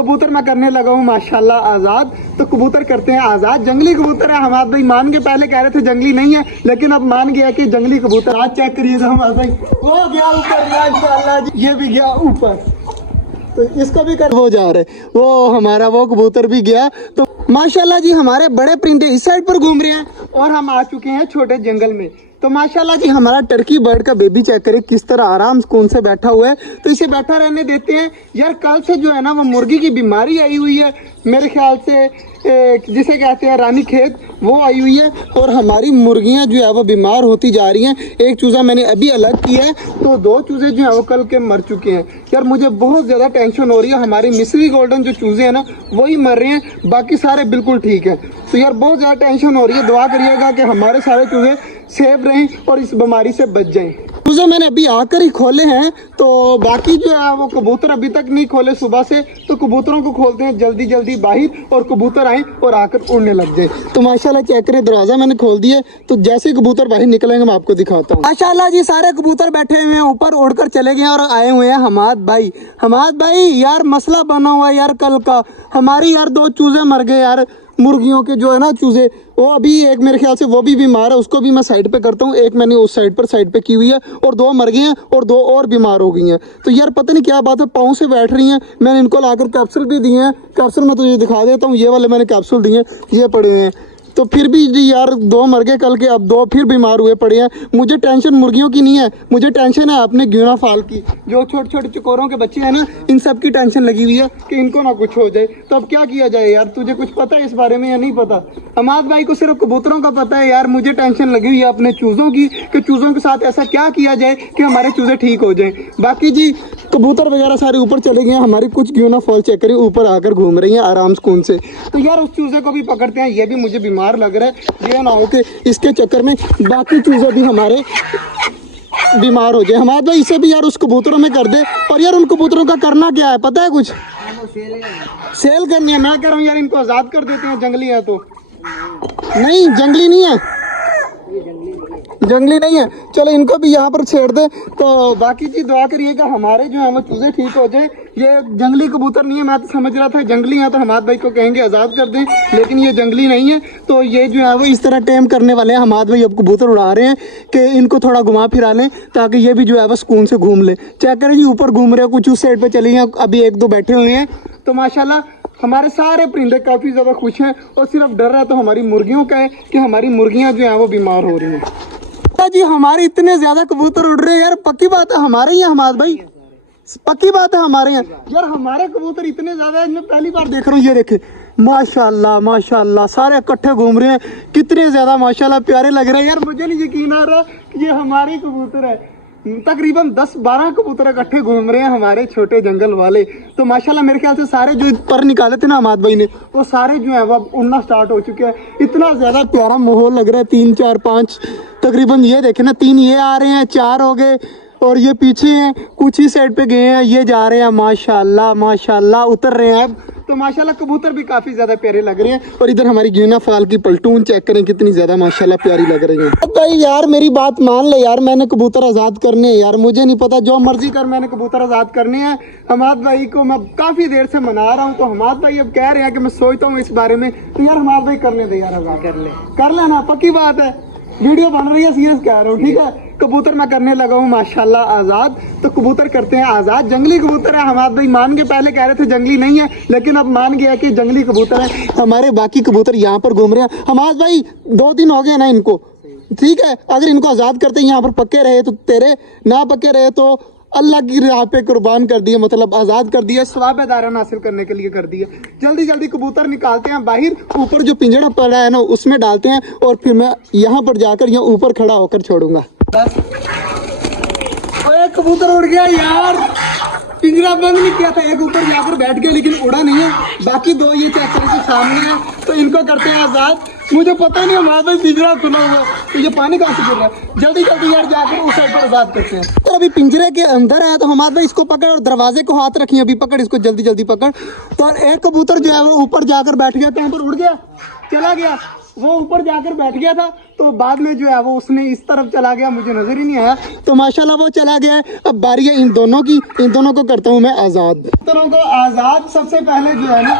कबूतर मैं करने लगा हूँ माशाल्लाह आज़ाद। तो कबूतर करते हैं आज़ाद। जंगली कबूतर है हमारे भाई, मान के पहले कह रहे थे जंगली नहीं है, लेकिन अब मान गया कि जंगली कबूतर। आज चेक करिएगा हमारे भाई, वो गया ऊपर माशाल्लाह जी, ये भी गया ऊपर, तो इसको भी कर वो जा रहे, वो हमारा वो कबूतर भी गया। तो माशाल्लाह जी हमारे बड़े परिंदे इस साइड पर घूम रहे हैं और हम आ चुके हैं छोटे जंगल में। तो माशाल्लाह जी हमारा टर्की बर्ड का बेबी चेक करें किस तरह आराम सुकून से बैठा हुआ है। तो इसे बैठा रहने देते हैं यार। कल से जो है ना वो मुर्गी की बीमारी आई हुई है मेरे ख्याल से, जिसे कहते हैं रानी खेत, वो आई हुई है और हमारी मुर्गियां जो है वो बीमार होती जा रही हैं। एक चूज़ा मैंने अभी अलग किया है, तो 2 चूज़े जो है वो कल के मर चुके हैं। यार मुझे बहुत ज़्यादा टेंशन हो रही है। हमारी मिस्री गोल्डन जो चूज़े हैं ना वही मर रहे हैं, बाकी सारे बिल्कुल ठीक है। तो यार बहुत ज़्यादा टेंशन हो रही है। दुआ करिएगा कि हमारे सारे चूज़े सेफ रहें और इस बीमारी से बच जाएं। चूज़े मैंने अभी आकर ही खोले हैं, तो बाकी जो है वो कबूतर अभी तक नहीं खोले सुबह से। तो कबूतरों को खोलते हैं जल्दी जल्दी बाहर, और कबूतर आए और आकर उड़ने लग जाए। तो माशाल्लाह चेक करें, दरवाज़ा मैंने खोल दिया, तो जैसे ही कबूतर बाहर निकलेंगे मैं आपको दिखाता हूँ। माशाल्लाह जी सारे कबूतर बैठे हुए हैं ऊपर, उड़कर चले गए और आए हुए हैं हमाद भाई। हमाद भाई यार मसला बना हुआ है यार कल का। हमारी यार 2 चूज़े मर गए यार, मुर्गियों के जो है ना चूज़े, वो अभी एक मेरे ख्याल से वो भी बीमार है, उसको भी मैं साइड पे करता हूँ। एक मैंने उस साइड पे की हुई है और 2 मर गए हैं और 2 और बीमार हो गई हैं। तो यार पता नहीं क्या बात है, पाँव से बैठ रही हैं। मैंने इनको लाकर कैप्सूल भी दिए हैं। कैप्सूल मैं तुझे दिखा देता हूँ, ये वाले मैंने कैप्सूल दिए हैं, ये पड़े हुए हैं। तो फिर भी यार 2 मर गए कल के, अब 2 फिर बीमार हुए पड़े हैं। मुझे टेंशन मुर्गियों की नहीं है, मुझे टेंशन है अपने ग्यूना फाल की। जो छोटे छोटे चकोरों के बच्चे हैं ना, इन सब की टेंशन लगी हुई है कि इनको ना कुछ हो जाए। तो अब क्या किया जाए यार, तुझे कुछ पता है इस बारे में या नहीं पता? अमाद भाई को सिर्फ कबूतरों का पता है यार, मुझे टेंशन लगी हुई है अपने चूज़ों की कि चूज़ों के साथ ऐसा क्या किया जाए कि हमारे चूज़े ठीक हो जाएं। बाकी जी कबूतर वगैरह सारे ऊपर चले गए हैं। हमारी कुछ ग्यूना फॉल चेक करें, ऊपर आकर घूम रही हैं आराम सुकून से। तो यार उस चूज़े को भी पकड़ते हैं, ये भी मुझे बीमार लग रहा है। ये ना हो कि इसके चक्कर में बाकी चूज़े भी हमारे बीमार हो जाए। हमारे भाई इसे भी यार उस कबूतरों में कर दे। और यार उन कबूतरों का करना क्या है पता है कुछ? सेल करनी है। मैं कह रहा हूँ यार इनको आज़ाद कर देते हैं, जंगली है तो। नहीं जंगली नहीं है, जंगली नहीं है। चलो इनको भी यहाँ पर छेड़ दे। तो बाकी चीज़ दुआ करिएगा हमारे जो है वो चूज़े ठीक हो जाए। ये जंगली कबूतर नहीं है, मैं तो समझ रहा था जंगली है, तो हमाद भाई को कहेंगे आज़ाद कर दें, लेकिन ये जंगली नहीं है। तो ये जो है वो इस तरह टेम करने वाले हैं। हमाद भाई अब कबूतर उड़ा रहे हैं कि इनको थोड़ा घुमा फिरा लें ताकि ये भी जो है वो सुकून से घूम ले। चेक करें जी ऊपर घूम रहे हैं, कुछ उस साइड पर चले गए, अभी 1-2 बैठे हुए हैं। तो माशाल्लाह हमारे सारे परिंदे काफ़ी ज़्यादा खुश हैं, और सिर्फ डर रहा तो हमारी मुर्गियों का है कि हमारी मुर्गियाँ जो हैं वो बीमार हो रही हैं। जी हमारे इतने ज्यादा कबूतर उड़ रहे हैं यार, पक्की बात है हमारे ही हमारे भाई, पक्की बात है हमारे यहाँ यार। हमारे कबूतर इतने ज्यादा, मैं पहली बार देख रहा हूँ। ये देखे माशाल्लाह माशाल्लाह सारे इकट्ठे घूम रहे हैं, कितने ज्यादा माशाल्लाह प्यारे लग रहे हैं यार। मुझे नहीं यकीन आ रहा कि ये हमारे कबूतर है। तकरीबन 10-12 कबूतर इकट्ठे घूम रहे हैं हमारे छोटे जंगल वाले। तो माशाल्लाह मेरे ख्याल से सारे जो पर निकाले थे ना अमाद भाई ने, वो सारे जो है वो उड़ना स्टार्ट हो चुके हैं। इतना ज़्यादा प्यारा माहौल लग रहा है। 3 4 5 तकरीबन ये देखे ना, 3 ये आ रहे हैं, 4 हो गए और ये पीछे हैं, कुछ ही साइड पे गए हैं, ये जा रहे हैं माशाल्लाह माशाल्लाह उतर रहे हैं अब। तो माशाल्लाह कबूतर भी काफ़ी ज़्यादा प्यारे लग रहे हैं। और इधर हमारी ग्यूना फाल की पलटून चेक करें कितनी ज़्यादा माशाल्लाह प्यारी लग रही है। अब भाई यार मेरी बात मान ले यार, मैंने कबूतर आज़ाद करने हैं यार, मुझे नहीं पता जो मर्जी कर, मैंने कबूतर आज़ाद करने हैं। हमाद भाई को मैं काफ़ी देर से मना रहा हूँ, तो हमाद भाई अब कह रहे हैं कि मैं सोचता हूँ इस बारे में। तो यार हमाद भाई करने दे यार, आज़ाद कर लेना, पक्की बात है। वीडियो बन रही है, सीरियस कह रहा हूँ, ठीक है। कबूतर मैं करने लगा हूँ माशाल्लाह आज़ाद। तो कबूतर करते हैं आज़ाद। जंगली कबूतर है हमाद भाई, मान के पहले कह रहे थे जंगली नहीं है, लेकिन अब मान गया कि जंगली कबूतर है। हमारे बाकी कबूतर यहाँ पर घूम रहे हैं। हमाद भाई 2 दिन हो गए ना इनको, ठीक है। अगर इनको आज़ाद करते यहाँ पर पक्के रहे तो तेरे, ना पक्के रहे तो अल्लाह की राह पे कुर्बान कर दिए, मतलब आज़ाद कर दिया, सवाब दायरा हासिल करने के लिए कर दिया। जल्दी जल्दी कबूतर निकालते हैं बाहर, ऊपर जो पिंजड़ा पड़ा है ना उसमें डालते हैं, और फिर मैं यहाँ पर जाकर यहाँ ऊपर खड़ा होकर छोड़ूंगा। ओए कबूतर उड़ गया यार, पिंजरा बंद नहीं किया था। एक ऊपर जाकर बैठ गया लेकिन उड़ा नहीं है। बाकी 2 ये चेक करके सामने है, तो इनको करते हैं आज़ाद। मुझे पता नहीं हमारे भाई पिंजरा खुला हुआ है, तो ये पानी कहाँ से गिर रहा है। जल्दी जल्दी यार जाकर उस साइड पर आज़ाद करते हैं। तो अभी पिंजरे के अंदर है, तो हमारे भाई इसको पकड़ और दरवाजे को हाथ रखिए, अभी पकड़ इसको, जल्दी जल्दी पकड़। तो एक कबूतर जो है वो ऊपर जाकर बैठ गया, कहीं पर उड़ गया, चला गया। वो ऊपर जाकर बैठ गया था, तो बाद में जो है वो उसने इस तरफ चला गया, मुझे नजर ही नहीं आया, तो माशाल्लाह वो चला गया है। अब बारी है इन दोनों की, इन दोनों को करता हूँ मैं आज़ाद। दोनों को आज़ाद सबसे पहले जो है ना,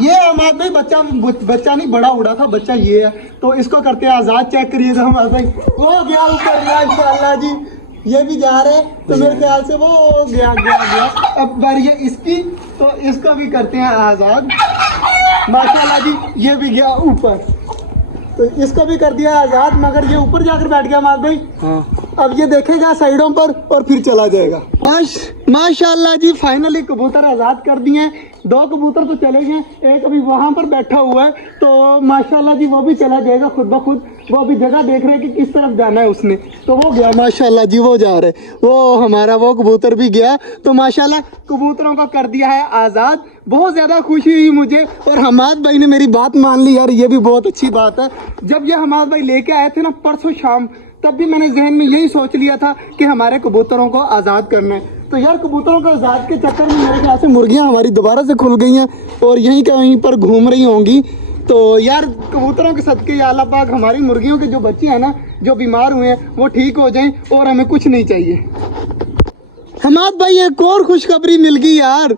ये हमारे भाई बच्चा नहीं बड़ा उड़ा था, बच्चा ये है, तो इसको करते हैं आज़ाद। चेक करिएगा हमारे भाई, वो गया ऊपर माशाल्लाह जी, ये भी जा रहे, तो मेरे ख्याल से वो गया। अब बारी है इसकी, तो इसको भी करते हैं आज़ाद माशाल्लाह जी, ये भी गया ऊपर, तो इसको भी कर दिया आज़ाद, मगर ये ऊपर जाकर बैठ गया माद भाई। हाँ, अब ये देखेगा साइडों पर और फिर चला जाएगा। माशाल्लाह जी, फाइनली कबूतर आज़ाद कर दिए हैं। 2 कबूतर तो चले गए, एक अभी वहाँ पर बैठा हुआ है, तो माशाल्लाह जी वो भी चला जाएगा खुद ब खुद। वो अभी जगह देख रहे हैं कि किस तरफ जाना है उसने, तो वो गया माशाल्लाह जी, वो जा रहे, वो हमारा वो कबूतर भी गया। तो माशाल्लाह कबूतरों का कर दिया है आज़ाद। बहुत ज़्यादा खुशी हुई मुझे, और हमाद भाई ने मेरी बात मान ली यार, ये भी बहुत अच्छी बात है। जब ये हमाद भाई लेके आए थे ना परसों शाम, तब भी मैंने जहन में यही सोच लिया था कि हमारे कबूतरों को आज़ाद करना है। तो यार कबूतरों को आज़ाद के चक्कर में मेरे ख्याल से मुर्गियाँ हमारी दोबारा से खुल गई हैं और यहीं कहीं पर घूम रही होंगी। तो यार कबूतरों के सदके या अल्लाह पाक हमारी मुर्गियों के जो बच्चे हैं ना, जो बीमार हुए हैं, वो ठीक हो जाएं, और हमें कुछ नहीं चाहिए। हमाद भाई एक और खुशखबरी मिल गई यार,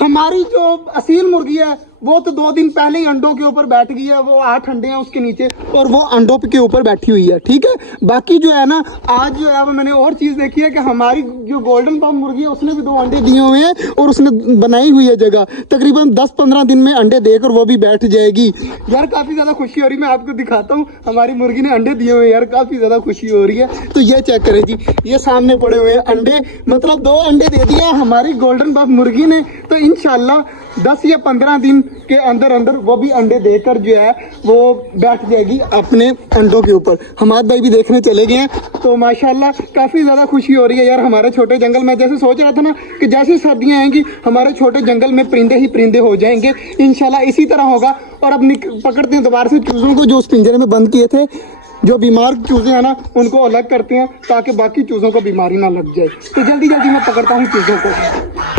हमारी जो असील मुर्गी है वो तो 2 दिन पहले ही अंडों के ऊपर बैठ गई है। वो 8 अंडे हैं उसके नीचे, और वो अंडों के ऊपर बैठी हुई है, ठीक है। बाकी जो है ना, आज जो है वो मैंने और चीज़ देखी है कि हमारी जो गोल्डन पम्प मुर्गी है उसने भी 2 अंडे दिए हुए हैं, और उसने बनाई हुई है जगह, तकरीबन 10-15 दिन में अंडे देकर वो भी बैठ जाएगी। यार काफ़ी ज़्यादा खुशी हो रही है, मैं आपको दिखाता हूँ, हमारी मुर्गी ने अंडे दिए हुए हैं यार, काफ़ी ज़्यादा खुशी हो रही है। तो ये चेक करें जी, ये सामने पड़े हुए हैं अंडे, मतलब 2 अंडे दे दिए हमारी गोल्डन पम्प मुर्गी ने। तो इंशाल्लाह 10 या 15 दिन के अंदर अंदर वो भी अंडे देकर जो है वो बैठ जाएगी अपने अंडों के ऊपर। हमाद भाई भी देखने चले गए हैं, तो माशाल्लाह काफ़ी ज़्यादा खुशी हो रही है यार। हमारे छोटे जंगल में जैसे सोच रहा था ना कि जैसे सर्दियाँ आएंगी हमारे छोटे जंगल में परिंदे ही परिंदे हो जाएंगे, इंशाल्लाह इसी तरह होगा। और अब पकड़ते हैं दोबारा से चूज़ों को जो उस पिंजरे में बंद किए थे, जो बीमार चूज़े हैं ना उनको अलग करते हैं ताकि बाकी चूज़ों को बीमारी ना लग जाए। तो जल्दी जल्दी मैं पकड़ता हूँ चूज़ों को।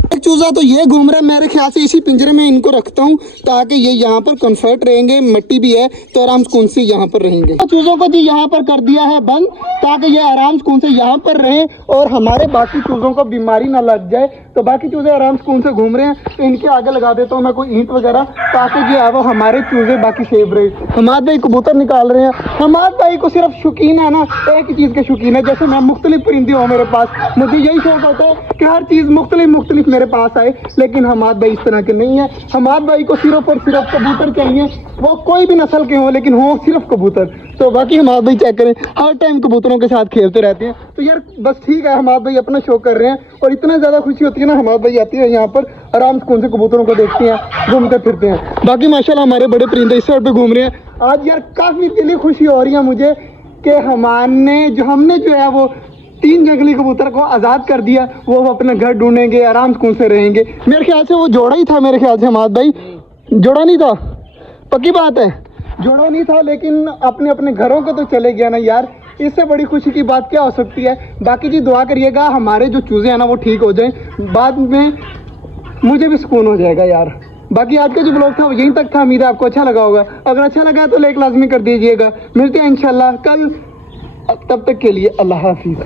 एक चूज़ा तो ये घूम रहा है, मेरे ख्याल से इसी पिंजरे में इनको रखता हूँ ताकि ये यहाँ पर कंफर्ट रहेंगे, मिट्टी भी है तो आराम सुकून से यहाँ पर रहेंगे। चूज़ों को जी यहाँ पर कर दिया है बंद ताकि ये आराम सुकून से यहाँ पर रहे और हमारे बाकी चूज़ों को बीमारी ना लग जाए। तो बाकी चूज़े आराम सुकून से घूम रहे हैं, तो इनके आगे लगा देता हूँ मैं कोई ईंट वगैरह, ताकि जो है वो हमारे चूज़े बाकी सेफ रहे। हमाद भाई कबूतर निकाल रहे हैं। हमाद भाई को सिर्फ शौकीन है ना एक ही चीज़ के शौकीन है, जैसे मैं मुख्तलिफ परिंदे हो मेरे पास, मुझे यही शौक होता है कि हर चीज़ मुख्तलिफ मेरे पास आए। लेकिन हमाद भाई इस तरह के नहीं है। हमाद भाई को सिर्फ और सिर्फ कबूतर चाहिए, वो कोई भी नस्ल के हो लेकिन हो सिर्फ कबूतर। तो बाकी हमाद भाई चेक करें, हर टाइम कबूतरों के साथ खेलते रहते हैं। तो यार बस ठीक है, हमाद भाई अपना शौक कर रहे हैं और इतना ज़्यादा खुशी होती है ना, हमाद भाई आती है यहाँ पर आराम से कौन से कबूतरों को देखते हैं, घूमते फिरते हैं। बाकी माशाल्लाह हमारे बड़े परिंदे इस साइड पे घूम रहे हैं। आज यार काफ़ी दिली खुशी हो रही है मुझे कि हमने जो है वो 3 जंगली कबूतर को आज़ाद कर दिया। वो अपना घर ढूंढेंगे, आराम सुकून से रहेंगे। मेरे ख्याल से वो जोड़ा ही था, मेरे ख्याल से हमाद भाई जोड़ा नहीं था, पक्की बात है जोड़ा नहीं था, लेकिन अपने अपने घरों को तो चले गया ना यार। इससे बड़ी खुशी की बात क्या हो सकती है। बाकी जी दुआ करिएगा हमारे जो चूज़े हैं ना वो ठीक हो जाएं, बाद में मुझे भी सुकून हो जाएगा यार। बाकी आज का जो ब्लॉग था वो यहीं तक था, उम्मीद है आपको अच्छा लगा होगा। अगर अच्छा लगा तो लाइक लाजमी कर दीजिएगा। मिलते हैं इंशाल्लाह कल, तब तक के लिए अल्लाह हाफिज़।